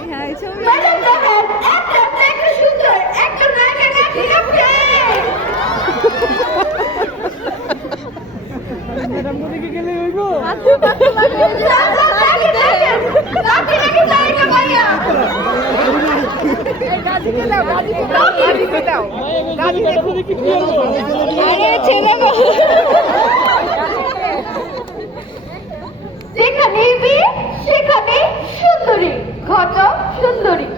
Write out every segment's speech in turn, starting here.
হ্যাঁ ছবি ম্যাডাম দেখেন একটা সুন্দর একটা নায়িকা কাছে আছে ম্যাডাম কোথায় গেলে হইব হাতে পাতে লাগে দেখেন আপনি নাকি নায়িকা ভাইয়া গাজিকে দাও গাজিকে দাও গাড়ি দেখো দেখি কি হলো আরে ছেলে যেখানে বিয়ে সেখানে সুন্দরী ঘটক সুন্দরী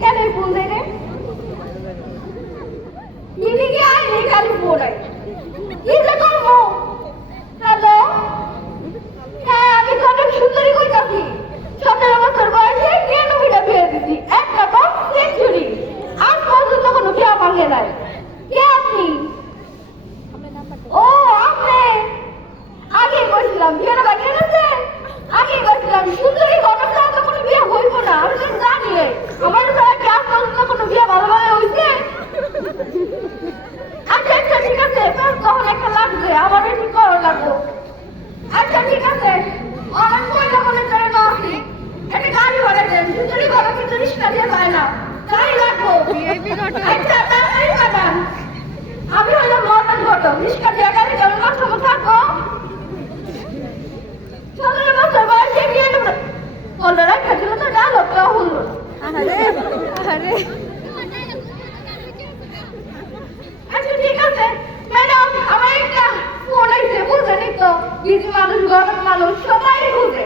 কেন ফুল দেয় রে এদিকে আয় রে খালি পড়াই কি যে করবো হ্যালো হ্যাঁ আমি ঘটক সুন্দরী কইতাছি 17 বছর বয়সে 99টা বিয়ে দিছি একটা তো সেঞ্চুরি আজ পর্যন্ত কোনো বিয়ে ভাঙে নাই কে আপনি ও আপনি আগে কইছিলাম বিয়েটা বাকি আছে আগে কইছিলাম সুন্দরী ঘটক ছাড়া তো কোনো বিয়ে হইব না আমি তো জানি রে আমার ছাড়া কি আজ পর্যন্ত কোনো বিয়ে ভালোভাবে হইছে আচ্ছা আচ্ছা ঠিক আছে তখন একটা লাগবে আমার ঠিক করা লাগবে আচ্ছা ঠিক আছে অনেক পয়সা মনে করে না একটা গাড়ি ভাড়া দেন সুন্দরী ঘটক কিন্তু রিক্সা দিয়ে পায় না গাড়ি লাগবো আচ্ছা তাড়াতাড়ি পাঠান আমি হলো মহান ঘটক রিক্সা দিয়ে গাড়ি চলে না সময় থাকো 17 বছর বয়সে বিয়ে দেবো বললো রাখা ছিল তো ডালকটা হলো আরে আরে আচ্ছা ঠিক আছে ম্যাডাম আমার একটা ফোন আইছে বুঝলেনই তো কিছু মানুষ গরম মানুষ সবাই বুঝে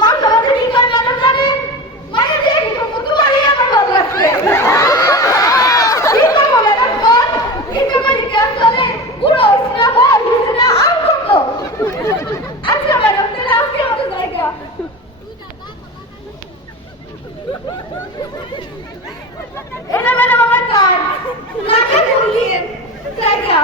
মাঝে মাঝে কি করে ম্যাডাম জানেন মায়ের যে কি করবো তোমারই আমার ভালো লাগছে কি করবো ম্যাডাম বল এই সময় কি আসলে পুরো হচ্ছে না বল হচ্ছে না আর কত আচ্ছা ম্যাডাম তাহলে আজকে আমাদের জায়গা এটা ম্যাডাম আমার কার্ড লাগে ফুল দিয়ে জায়গা